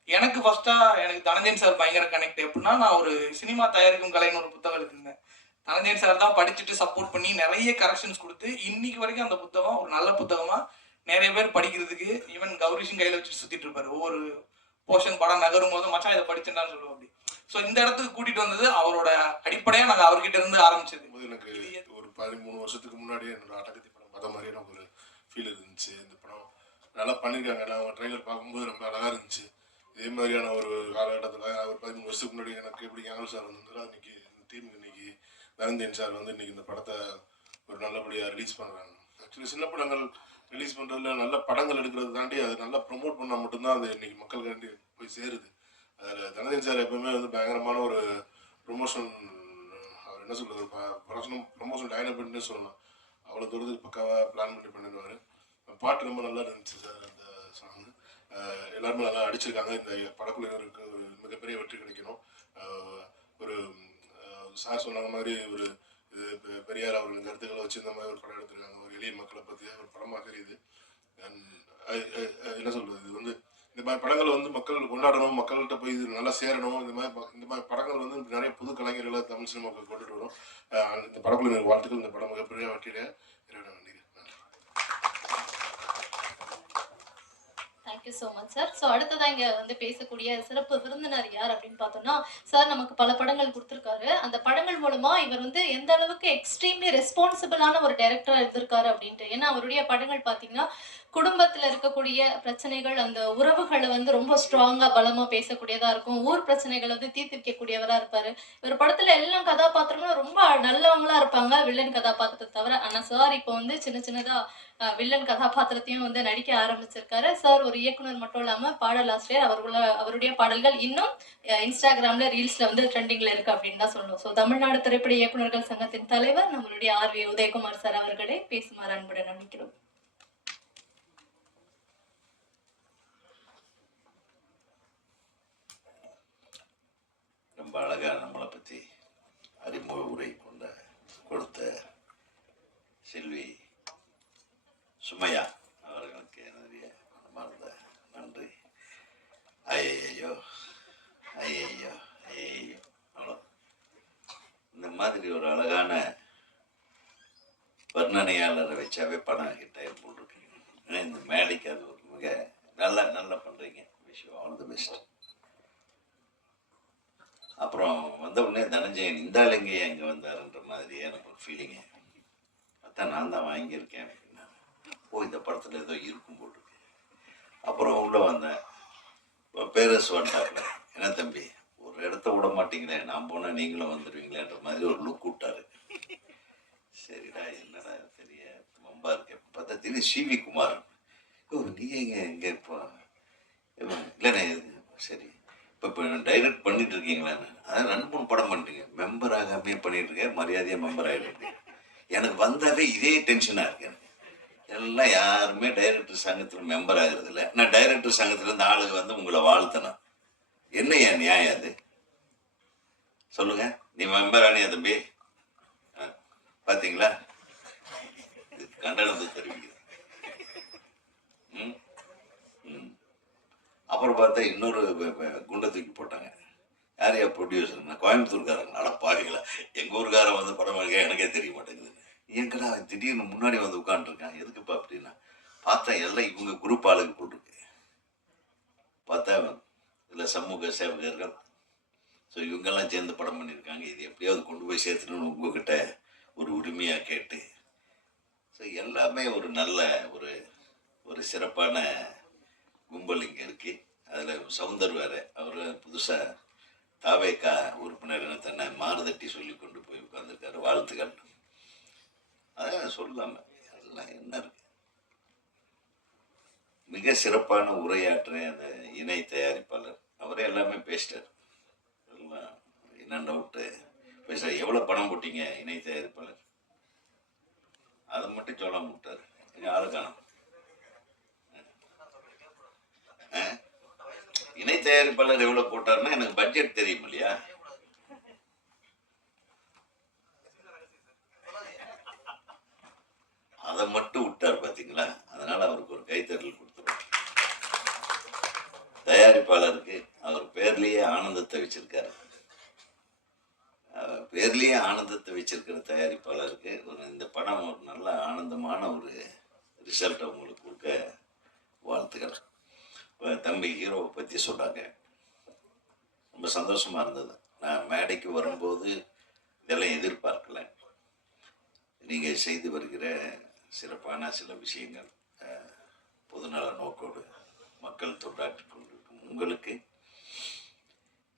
எனக்கு ஃபர்ஸ்டா எனக்கு தனஞ்சயன் சார் பயங்கர கனெக்ட். எப்படின்னா நான் ஒரு சினிமா தயாரிக்கும் கலைன்னு ஒரு புத்தகம் எழுதிருந்தேன். தனஞ்சயன் சார் தான் படிச்சுட்டு சப்போர்ட் பண்ணி நிறைய கரெக்ஷன்ஸ் கொடுத்து இன்னைக்கு வரைக்கும் அந்த புத்தகம் ஒரு நல்ல புத்தகமா நிறைய பேர் படிக்கிறதுக்கு, ஈவன் கௌரிஷும் கையில வச்சுட்டு சுத்திட்டு இருப்பாரு. ஒவ்வொரு போர்ஷன் படம் நகரும் போது மச்சான் இதை படிச்சுட்டான்னு சொல்லுவோம். அப்படி ஸோ இந்த இடத்துக்கு கூட்டிட்டு வந்தது அவரோட அடிப்படையா நாங்கள் அவர்கிட்ட இருந்து ஆரம்பிச்சது. எனக்கு ஒரு 13 வருஷத்துக்கு முன்னாடியே என்னோட அடக்கத்தி படம் பார்த்த மாதிரியே எனக்கு ஒரு ஃபீல் இருந்துச்சு. இந்த படம் நல்லா பண்ணியிருக்காங்க. நான் ட்ரெய்லர் பார்க்கும்போது ரொம்ப அழகாக இருந்துச்சு. இதே மாதிரியான ஒரு காலகட்டத்தில் ஒரு 13 வருஷத்துக்கு முன்னாடி எனக்கு எப்படி ஞாபகம் சார் வந்ததுன்னா இன்னைக்கு இந்த டீமுக்கு இன்னைக்கு தனஞ்சயன் சார் வந்து இன்னைக்கு இந்த படத்தை ஒரு நல்லபடியாக ரிலீஸ் பண்ணுறாங்க. ஆக்சுவலி சின்ன படங்கள் ரிலீஸ் பண்ணுறதுல நல்ல படங்கள் எடுக்கிறத தாண்டி அது நல்லா ப்ரொமோட் பண்ணால் மட்டும்தான் அது இன்னைக்கு மக்களுக்காண்டி போய் சேருது. அதில் தனஞ்சயன் சார் எப்பவுமே வந்து பயங்கரமான ஒரு ப்ரொமோஷன், அவர் என்ன சொல்கிறது, ப்ரொமோஷன் டைனபிட்னு சொல்லலாம். அவ்வளோ தூரத்துக்கு பக்காவாக பிளான் பண்ணி பண்ணிடுவார். பாட்டு ரொம்ப நல்லா இருந்துச்சு சார். அந்த சாங் எல்லாருமே நல்லா அடிச்சிருக்காங்க. இந்த படக்குழுவினருக்கு ஒரு மிகப்பெரிய வெற்றி கிடைக்கணும். ஒரு சார் சொன்ன மாதிரி ஒரு இது பெரியார் அவர்களின் கருத்துக்களை வச்சு இந்த மாதிரி ஒரு படம் எடுத்திருக்காங்க. ஒரு எளிய மக்களை பற்றி ஒரு படமாக தெரியுது. என்ன சொல்றது, இது வந்து இந்த மாதிரி படங்களை வந்து மக்கள் கொண்டாடணும், மக்கள்கிட்ட போய் இது நல்லா சேரணும். இந்த மாதிரி படங்கள் வந்து நிறைய புது கலைஞர்களை தமிழ் சினிமாவுக்கு கொண்டுட்டு வரும். இந்த படக்குழு எனக்கு வாழ்த்துக்கள். இந்த படம் மிகப்பெரிய வெற்றியிட இறைவனை வேண்டிக்கிறேன். Thank you so much sir. So அடுத்ததான் இங்கே வந்து பேசக்கூடிய சிறப்பு விருந்தினர் யார் அப்படின்னு பார்த்தோம்னா, சார் நமக்கு பல படங்கள் கொடுத்துருக்காரு. அந்த படங்கள் மூலமா இவர் வந்து எந்த அளவுக்கு எக்ஸ்ட்ரீம்லி ரெஸ்பான்சிபிளான ஒரு டைரக்டரா இருந்திருக்காரு அப்படின்ட்டு. ஏன்னா அவருடைய படங்கள் பார்த்தீங்கன்னா குடும்பத்துல இருக்கக்கூடிய பிரச்சனைகள், அந்த உறவுகளை வந்து ரொம்ப ஸ்ட்ராங்கா பலமா பேசக்கூடியதா இருக்கும். ஊர் பிரச்சனைகளை வந்து தீர்த்து வைக்கக்கூடியவரா இருப்பாரு. இவர் படத்துல எல்லா கதாபாத்திரங்களும் ரொம்ப நல்லவங்களா இருப்பாங்க, வில்லன் கதாபாத்திரத்தை தவிர. ஆனா சார் இப்போ வந்து சின்ன சின்னதா வில்லன் கதாபாத்திரத்தையும் வந்து நடிக்க ஆரம்பிச்சிருக்காரு. சார் ஒரு இயக்குனர் மட்டும் இல்லாம பாடலாசிரியர். அவருடைய பாடல்கள் இன்னும் இன்ஸ்டாகிராம்ல ரீல்ஸ்ல வந்து ட்ரெண்டிங்ல இருக்கு அப்படின்னு தான் சொல்லணும். ஸோ தமிழ்நாடு திரைப்பட இயக்குநர்கள் சங்கத்தின் தலைவர் நம்மளுடைய ஆர்.வி. உதயகுமார் சார் அவர்களே பேசுமாறு அன்புடன் நினைக்கிறோம். ரொம்ப அழகாக நம்மளை பற்றி அறிமுக உரை கொடுத்த செல்வி சுமையா அவர்களுக்கு என்னுடைய மனமார்ந்த நன்றி. ஐயையோ அவ்வளோ இந்த மாதிரி ஒரு அழகான வர்ணனையாளரை வச்சாவே படம் ஹிட்டாக போட்டிருக்கீங்க. இந்த மேடைக்கு அது ஒரு மிக நல்லா பண்ணுறீங்க. Wish you all the best. அப்புறம் வந்த உடனே தனஞ்சயன் இந்த ஆளுங்க அங்கே வந்தாருன்ற மாதிரி எனக்கு ஒரு ஃபீலிங்கு. அதான் நான் தான் வாங்கியிருக்கேன் அப்படின்னா, இந்த படத்தில் ஏதோ இருக்கும் போட்டிருக்கு. அப்புறம் உள்ளே வந்தேன், பேரஸ் வந்துட்டாப்புல, என்ன தம்பி ஒரு இடத்த விட மாட்டீங்களே, நான் போனால் நீங்களும் வந்துடுவீங்களேன்ற மாதிரி ஒரு லுக் விட்டாரு. சரிடா என்னடா தெரிய ரொம்ப இருக்கேன். பார்த்தா திடீர் சி.வி. குமாரன், நீ எங்கே இப்போ இல்லைண்ணே சரி இப்போ டைரக்ட் பண்ணிட்டு இருக்கீங்களான்னு. அதான் 2-3 படம் பண்ணிட்டீங்க, மெம்பர் ஆகாமே பண்ணிட்டு இருக்கேன், மரியாதையாக மெம்பர் ஆகிட்டு. எனக்கு வந்தாவே இதே டென்ஷனாக இருக்கு. எனக்கு எல்லாம் யாருமே டைரக்டர் சங்கத்தில் மெம்பர் ஆகிறது இல்லை. நான் டைரக்டர் சங்கத்திலேருந்து ஆளுங்க வந்து உங்களை வாழ்த்தணும். என்ன என் நியாயம் அது சொல்லுங்க. நீ மெம்பர் ஆனியா தம்பி? பார்த்தீங்களா, கண்டனத்தை தெரிவிக்கிறேன். அப்புறம் பார்த்தா இன்னொரு குண்டை தூக்கி போட்டாங்க. யாரையா ப்ரொடியூசர்னா கோயம்புத்தூர்காரங்க. அட பாருங்களா, எங்கள் ஊருக்காரன் வந்து படம் எடுக்க எனக்கே தெரிய மாட்டேங்குது. எங்கடா திடீர்னு முன்னாடி வந்து உட்காந்துருக்கான், எதுக்குப்பா அப்படின்னா பார்த்தா எல்லாம் இவங்க குரூப் ஆளுக்கு போட்டிருக்கு. பார்த்தா இதில் சமூக சேவகர்கள், ஸோ இவங்கெல்லாம் சேர்ந்து படம் பண்ணியிருக்காங்க. இது எப்படியாவது கொண்டு போய் சேர்த்துணுன்னு உங்ககிட்ட ஒரு உரிமையாக கேட்டு, ஸோ எல்லாமே ஒரு நல்ல ஒரு சிறப்பான கும்பல் இங்கே இருக்குது. அதில் சவுந்தர் வேறு, அவர் புதுசாக தாவேக்கா உறுப்பினர் தன்னை மாறுதட்டி சொல்லி கொண்டு போய் உட்காந்துருக்காரு. வாழ்த்துக்கள். அதான் சொல்லாமல் எல்லாம் என்ன இருக்கு. மிக சிறப்பான உரையாற்ற அந்த இணை தயாரிப்பாளர் அவரே எல்லாமே பேசிட்டார். எல்லாம் என்ன டவுட்டு பேசுகிறார். எவ்வளோ பணம் போட்டீங்க இணை தயாரிப்பாளர், அதை மட்டும் சொல்ல விட்டார். யாருக்கான இணை தயாரிப்பாளர் எவ்வளவு போட்டாருன்னா எனக்கு பட்ஜெட் தெரியும் இல்லையா. அதை மட்டும் விட்டார் பார்த்தீங்களா. அதனால அவருக்கு ஒரு கைத்தறல் கொடுத்துருவார். தயாரிப்பாளருக்கு அவர் பேர்லேயே ஆனந்தத்தை வச்சிருக்காரு. பேர்லேயே ஆனந்தத்தை வச்சிருக்கிற தயாரிப்பாளருக்கு இந்த படம் ஒரு நல்ல ஆனந்தமான ஒரு ரிசல்ட்டை உங்களுக்கு கொடுக்க வாழ்த்துக்கள். தம்பி ஹீரோவை பற்றி சொன்னாங்க, ரொம்ப சந்தோஷமாக இருந்தது. நான் மேடைக்கு வரும்போது இதெல்லாம் எதிர்பார்க்கல. நீங்கள் செய்து வருகிற சிறப்பான சில விஷயங்கள், பொதுநல நோக்கோடு மக்கள் தொண்டாற்றி கொண்டிருக்கும் உங்களுக்கு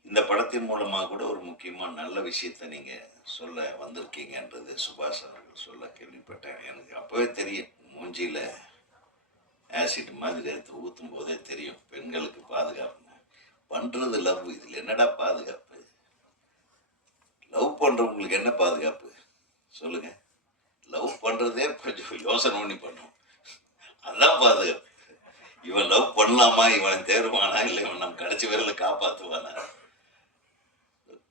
இந்த படத்தின் மூலமாக கூட ஒரு முக்கியமான நல்ல விஷயத்தை நீங்கள் சொல்ல வந்திருக்கீங்கன்றது சுபாஷ் அவர்கள் சொல்ல கேள்விப்பட்டேன். எனக்கு அப்போவே தெரியும், மூஞ்சியில் ஆசிட் மாதிரி எடுத்து ஊற்றும் போதே தெரியும் பெண்களுக்கு பாதுகாப்பு. பண்ணுறது லவ், இதில் என்னடா பாதுகாப்பு? லவ் பண்ணுறவங்களுக்கு என்ன பாதுகாப்பு சொல்லுங்க. லவ் பண்ணுறதே கொஞ்சம் யோசனை பண்ணி பண்ணும், அதுதான் பாதுகாப்பு. இவன் லவ் பண்ணலாமா, இவன் தேர்வானா, இல்லை இவன் நம்ம கடைசி விரலை காப்பாற்றுவானா?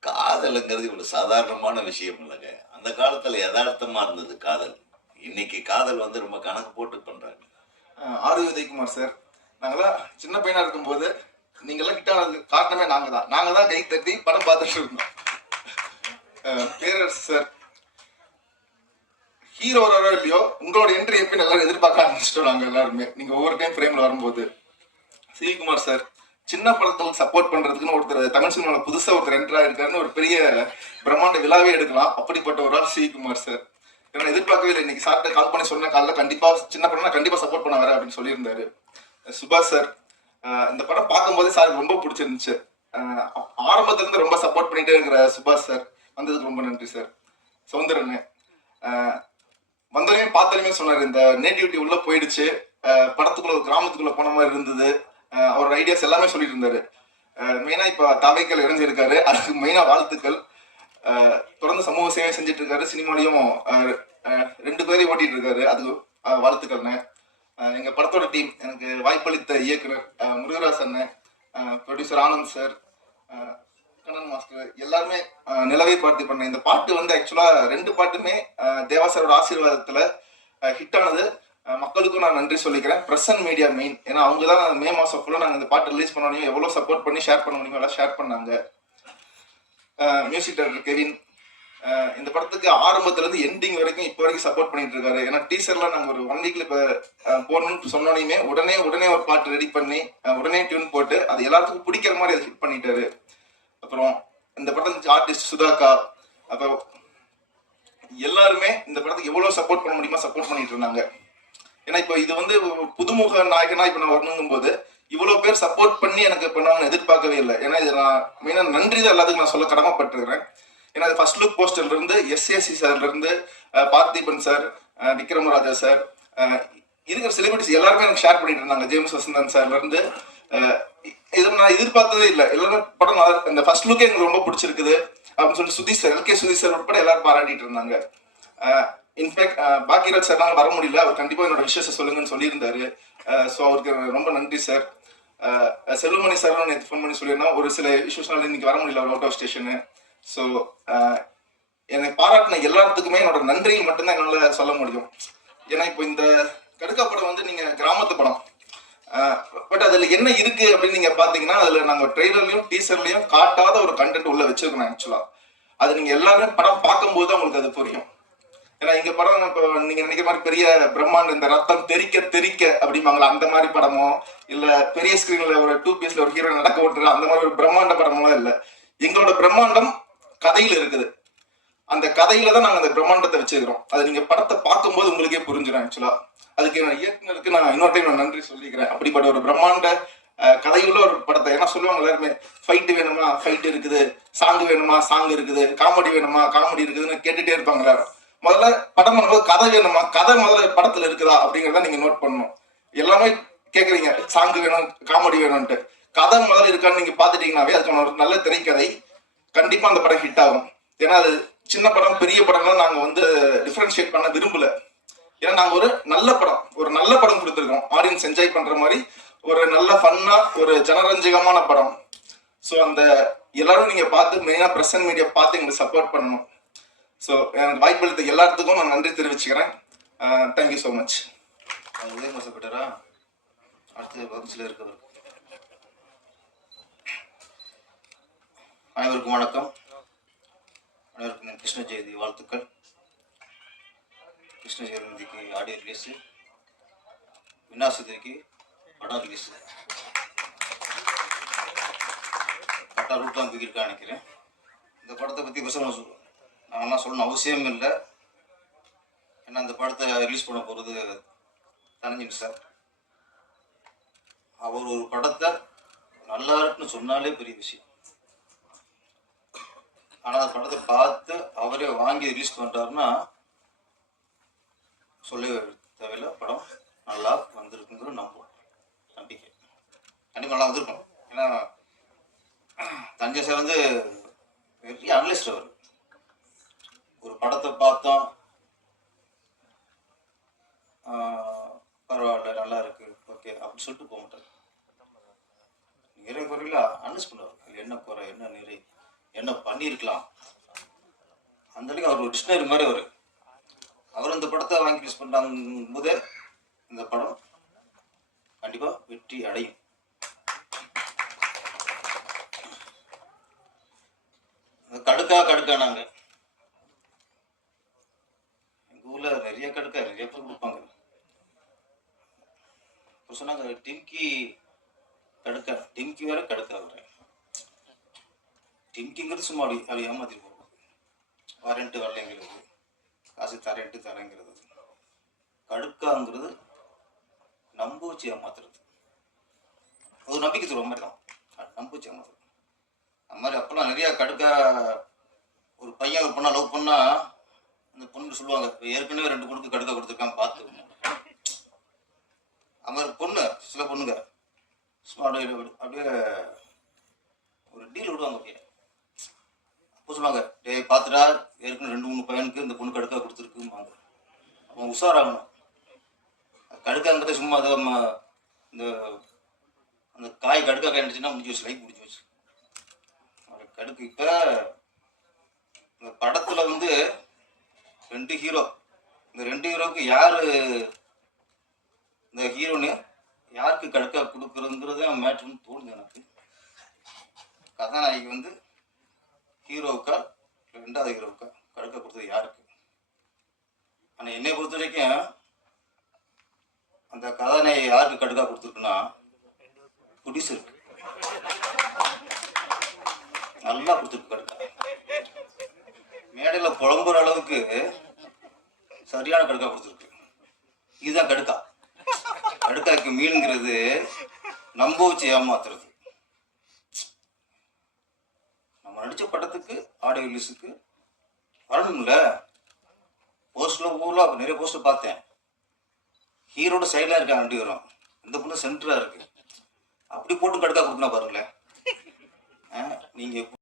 காதலுங்கிறது இவ்வளோ சாதாரணமான விஷயம் இல்லைங்க. அந்த காலத்தில் யதார்த்தமாக இருந்தது காதல். இன்னைக்கு காதல் வந்து ரொம்ப கணக்கு போட்டு பண்ணுறாங்க. ஆர் உதயகுமார் சார், நாங்களாம் சின்ன பையனா இருக்கும்போது நீங்களாம் கிட்ட ஆனதுக்கு காரணமே நாங்க தான் கை தட்டி படம் பார்த்துட்டு இருந்தோம். பேரரசு சார், ஹீரோ வரோ இல்லையோ உங்களோட என்ட்ரி எப்பயும் எல்லாரும் எதிர்பார்க்க ஆரம்பிச்சிட்டோம் நாங்க எல்லாருமே, நீங்க ஒவ்வொரு டைம் ஃப்ரேம்ல வரும்போது. சிவிகுமார் சார், சின்ன படத்துக்கு சப்போர்ட் பண்றதுக்குன்னு ஒருத்தர் தமிழ் சினிமாவில் புதுசா ஒருத்தர் என்ட்ரா இருக்காருன்னு ஒரு பெரிய பிரம்மாண்ட விழாவே எடுக்கலாம். அப்படிப்பட்ட ஒரு ஆள் சிவிகுமார் சார். ஏன்னா எதிர்பார்க்கவே இல்லை. இன்னைக்கு சார்ட்ட கால் பண்ணி சொன்ன காலில் கண்டிப்பா சின்ன படம்னா கண்டிப்பா சப்போர்ட் பண்ண வரேன் அப்படின்னு சொல்லியிருந்தாரு. சுபாஷ் சார், இந்த படம் பார்க்கும்போதே சார் ரொம்ப பிடிச்சிருந்துச்சு. ஆரம்பத்துல இருந்து ரொம்ப சப்போர்ட் பண்ணிட்டே இருக்கிற சுபாஷ் சார், வந்ததுக்கு ரொம்ப நன்றி சார். சௌந்தரன் வந்தோடனே பார்த்தாலுமே சொன்னார், இந்த நேட்டிவிட்டி உள்ள போயிடுச்சு, படத்துக்குள்ள ஒரு கிராமத்துக்குள்ள போன மாதிரி இருந்தது. அவரோட ஐடியாஸ் எல்லாமே சொல்லிட்டு இருந்தாரு. மெயினா இப்ப தவைக்கல் இறஞ்சிருக்காரு, அதுக்கு மெயினா வாழ்த்துக்கள். தொடர்ந்து சமூக சேவை செஞ்சுட்டு இருக்காரு. சினிமாலையும் 2 பேரையும் ஓட்டிட்டு இருக்காரு, அதுக்கு வாழ்த்துக்கள்ண்ணே. எங்க படத்தோட டீம், எனக்கு வாய்ப்பளித்த இயக்குனர் முருகராஜ் அண்ணன், producer Anand sir, Kannan master, எல்லாருமே நிலவை பார்த்து பண்ண இந்த பாட்டு வந்து ஆக்சுவலா 2 பாட்டுமே தேவாசரோட ஆசீர்வாதத்துல ஹிட் ஆனது. மக்களுக்கும் நான் நன்றி சொல்லிக்கிறேன். பிரஸ் அண்ட் மீடியா மெயின், ஏன்னா அவங்க தான் மே மாசம் ஃபுல்லாக நாங்கள் இந்த பாட்டு ரிலீஸ் பண்ண முடியும், எவ்வளோ சப்போர்ட் பண்ணி ஷேர் பண்ண முடியுமோ எல்லாம் ஷேர் பண்ணாங்க. மியூசிக் டைரக்டர் கெவின் இந்த படத்துக்கு ஆரம்பத்துலேருந்து எண்டிங் வரைக்கும் இப்போ வரைக்கும் சப்போர்ட் பண்ணிட்டு இருக்காரு. ஏன்னா டீசர்லாம் நாங்கள் ஒரு 1 வீக்ல இப்போ போடணும்னு சொன்னோனையுமே உடனே ஒரு பாட்டு ரெடி பண்ணி உடனே டியூன் போட்டு அது எல்லாத்துக்கும் பிடிக்கிற மாதிரி அதை ஹிட் பண்ணிட்டாரு. அப்புறம் இந்த படத்துக்கு ஆர்டிஸ்ட் சுதாக்கா, அப்போ எல்லாருமே இந்த படத்துக்கு எவ்வளோ சப்போர்ட் பண்ண முடியுமா சப்போர்ட் பண்ணிட்டு இருந்தாங்க. ஏன்னா இப்போ இது வந்து புதுமுக நாயகனா இப்போ நான் வரணுங்கும் போது இவ்வளோ பேர் சப்போர்ட் பண்ணி எனக்கு பண்ணுவாங்கன்னு எதிர்பார்க்கவே இல்லை. ஏன்னா இது நான் மெயினாக நன்றி தான் எல்லாத்துக்கும் நான் சொல்ல கடமைப்பட்டிருக்கிறேன். ஏன்னா அது ஃபர்ஸ்ட் லுக் போஸ்டர்ல இருந்து SAC சார்ல இருந்து பார்த்திபன் சார், விக்ரமராஜா சார், இருக்கிற செலிபிரிட்டிஸ் எல்லாருமே எனக்கு ஷேர் பண்ணிட்டு இருந்தாங்க. ஜேம்ஸ் வசந்தன் சார்ல இருந்து இதை நான் எதிர்பார்த்ததே இல்லை. எல்லாருமே படம் இந்த ஃபர்ஸ்ட் லுக்கே எனக்கு ரொம்ப பிடிச்சிருக்குது அப்படின்னு சொல்லிட்டு Sudheesh sir, LK Sudheesh sir உட்பட எல்லாரும் பாராட்டிட்டு இருந்தாங்க. இன்ஃபேக்ட் பாக்கியராஜ் சார் வர முடியல, அவர் கண்டிப்பாக என்னோட விஷயத்தை சொல்லுங்கன்னு சொல்லியிருந்தாரு. ஸோ அவருக்கு ரொம்ப நன்றி சார். செல்வமணி சார் நேற்று ஃபோன் பண்ணி சொல்லியிருந்தோம், ஒரு சில இஷ்யூஸ்னால இன்னைக்கு வர முடியல, அவர் அவுட் ஆஃப் ஸ்டேஷனு. ஸோ என்னை பாராட்டின எல்லாத்துக்குமே என்னோட நன்றியை மட்டும்தான் என்னால் சொல்ல முடியும். ஏன்னா இப்போ இந்த கடுக்கா படம் வந்து நீங்கள் கிராமத்து படம், பட் அதில் என்ன இருக்கு அப்படின்னு நீங்கள் பார்த்தீங்கன்னா அதில் நாங்கள் ட்ரெய்லர்லையும் டீசர்லையும் காட்டாத ஒரு கண்டென்ட் உள்ள வச்சிருக்கோம். ஆக்சுவலாக அது நீங்கள் எல்லாருமே படம் பார்க்கும்போது தான் உங்களுக்கு அது புரியும். ஏன்னா இங்க படம் இப்போ நீங்க நினைக்கிற மாதிரி பெரிய பிரம்மாண்டம், இந்த ரத்தம் தெறிக்க அப்படிம்பாங்களா அந்த மாதிரி படமோ, இல்ல பெரிய ஸ்கிரீன்ல ஒரு 2 பீஸ்ல ஒரு ஹீரோ நடக்க ஓட்டுற அந்த மாதிரி ஒரு பிரம்மாண்ட படமோ இல்லை. எங்களோட பிரம்மாண்டம் கதையில இருக்குது. அந்த கதையில தான் நாங்கள் அந்த பிரம்மாண்டத்தை வச்சுக்கிறோம். அது நீங்க படத்தை பார்க்கும்போது உங்களுக்கே புரிஞ்சிடும். ஆக்சுவலா அதுக்கு இயக்குனருக்கு நான் இன்னொரு டைம் நான் நன்றி சொல்லிக்கிறேன். அப்படிப்பட்ட ஒரு பிரம்மாண்ட கதையுள்ள ஒரு படத்தை, ஏன்னா சொல்லுவாங்க எல்லாருமே ஃபைட்டு வேணுமா ஃபைட் இருக்குது, சாங் வேணுமா சாங் இருக்குது, காமெடி வேணுமா காமெடி இருக்குதுன்னு கேட்டுட்டே இருப்பாங்க எல்லாரும். முதல்ல படம் பண்ணும்போது கதை வேணுமா, கதை முதல்ல படத்துல இருக்குதா அப்படிங்கிறத நீங்க நோட் பண்ணணும். எல்லாமே கேட்குறீங்க சாங் வேணும் காமெடி வேணும்ட்டு, கதை முதல்ல இருக்கான்னு நீங்க பாத்துட்டீங்கன்னாவே அதுக்கான ஒரு நல்ல திரைக்கதை கண்டிப்பா அந்த படம் ஹிட் ஆகும். ஏன்னா அது சின்ன படம் பெரிய படம்லாம் நாங்க வந்து டிஃபரன்ஷியேட் பண்ண விரும்பல. ஏன்னா நாங்க ஒரு நல்ல படம் கொடுத்துருக்கோம், ஆடியன்ஸ் என்ஜாய் பண்ற மாதிரி ஒரு நல்ல ஃபன்னா ஒரு ஜனரஞ்சகமான படம். ஸோ அந்த எல்லாரும் நீங்க பார்த்து மெயினா பிரஸ் அண்ட் மீடியா பார்த்து எங்களுக்கு சப்போர்ட் பண்ணணும். ஸோ எனக்கு வாய்ப்பளித்த எல்லாத்துக்கும் நான் நன்றி தெரிவிச்சுக்கிறேன். Thank you so much. உதயமாசப்பட்டாரா அடுத்த பகுதியில் இருக்கவர். அனைவருக்கும் வணக்கம். அனைவருக்கும் கிருஷ்ண ஜெயந்தி வாழ்த்துக்கள். கிருஷ்ண ஜெயந்திக்கு ஆடியோ ரிலீஸு, விநாசத்திற்கு படம் ரிலீஸு, பட்டா ரூட்லாம் தூக்கியிருக்கா நினைக்கிறேன். இந்த படத்தை பற்றி நாங்கள்லாம் சொல்லணும் அவசியம் இல்லை. ஏன்னா அந்த படத்தை ரிலீஸ் பண்ண போகிறது தனஞ்சின் சார். அவர் ஒரு படத்தை நல்லா இருக்குன்னு சொன்னாலே பெரிய விஷயம். ஆனால் அந்த படத்தை பார்த்து அவரே வாங்கி ரிலீஸ் பண்ணுறாருன்னா சொல்லவே தேவையில்லை. படம் நல்லா வந்திருக்குங்கிற நம்பிக்கை கண்டிப்பாக நல்லா வந்திருக்கும். ஏன்னா தஞ்சை சார் வந்து பெரிய அனலிஸ்ட். அவர் ஒரு படத்தை பார்த்தோம், பரவாயில்ல நல்லா இருக்கு ஓகே அப்படின்னு சொல்லிட்டு போக மாட்டார். நிறை குறையில அனலைஸ் பண்ணுவார், என்ன குறை என்ன நிறை என்ன பண்ணியிருக்கலாம். அந்த அளவுக்கு அவர் ஒரு டிக்ஷனரி மாதிரி அவர் இந்த படத்தை வாங்கி ரிலீஸ் பண்ணுறாங்க போதே இந்த படம் கண்டிப்பா வெற்றி அடையும். கடுக்கானாங்க எங்க ஊர்ல நிறைய நிறைய பேர் கொடுப்பாங்க. இப்போ சொன்னாங்க டிம்கி வேற கடுக்கா வேற. டிம்கிங்கிறது சும்மா அப்படி ஏமாத்திட்டு போகும். வாரண்ட்டு வரலைங்கிறது, காசு தரேங்கிறது. கடுக்காங்கிறது நம்ப வச்சு ஏமாத்துறது. அது நம்பிக்கை தருவ மாதிரி தான், நம்ப வச்சு ஏமாத்துறது. அந்த மாதிரி அப்பெல்லாம் நிறைய கடுக்கா. ஒரு பையன் ஒரு பொண்ணா லவ் பண்ணா அந்த பொண்ணு சொல்லுவாங்க, ஏற்கனவே 2 பொண்ணுக்கு கடுக்கா கொடுத்துருக்கான் பார்த்து. அது மாதிரி பொண்ணு சில பொண்ணுங்க சும்மா அப்படியே ஒரு டீல் விடுவாங்க. அப்படியே அப்போ சொல்லுவாங்க, டேய் பார்த்துட்டா ஏற்கனவே 2-3 பையனுக்கு இந்த பொண்ணு கடுக்கா கொடுத்துருக்குவாங்க. அவன் உஷாராகணும். கடுக்காங்கிறத சும்மா அதை இந்த அந்த காய் கடுக்கா காய்ச்சின்னா முடிஞ்சு வச்சு, லைக் முடிஞ்சு வச்சு. கடுக்கு இப்போ இந்த படத்துல வந்து 2 ஹீரோ. இந்த 2 ஹீரோவுக்கு யாரு இந்த ஹீரோன்னு யாருக்கு கடுக்கா கொடுக்குறதுங்கிறது மேட்ருன்னு தோணுது எனக்கு. கதாநாயகி வந்து ஹீரோவுக்கா 2வது ஹீரோவுக்கா கடுக்கா கொடுத்தது யாருக்கு? ஆனால் என்னை பொறுத்த வரைக்கும் அந்த கதாநாயகி யாருக்கு கடுக்கா கொடுத்துருக்குன்னா ப்ரொடியூசருக்கு நல்லா கொடுத்துருக்கு. கடுக்கா மேடையில் புலம்புற அளவுக்கு சரியான கடுக்கா கொடுத்துருக்கு. இதுதான் கடுக்கா. கடுக்காக்கு மீனுங்கிறது நம்ப வச்சு ஏமாத்துறது. நம்ம நடிச்ச படத்துக்கு ஆடியோ ரிலீஸுக்கு வரணும்ல. போஸ்ட்ல ஊர்ல நிறைய போஸ்டர் பார்த்தேன். ஹீரோட சைட்ல இருக்காங்க 2 பேரும், இந்த பொண்ணு சென்டரா இருக்கு. அப்படி போட்டு கடுக்கா கொடுக்கணும் பாருங்களேன். நீங்க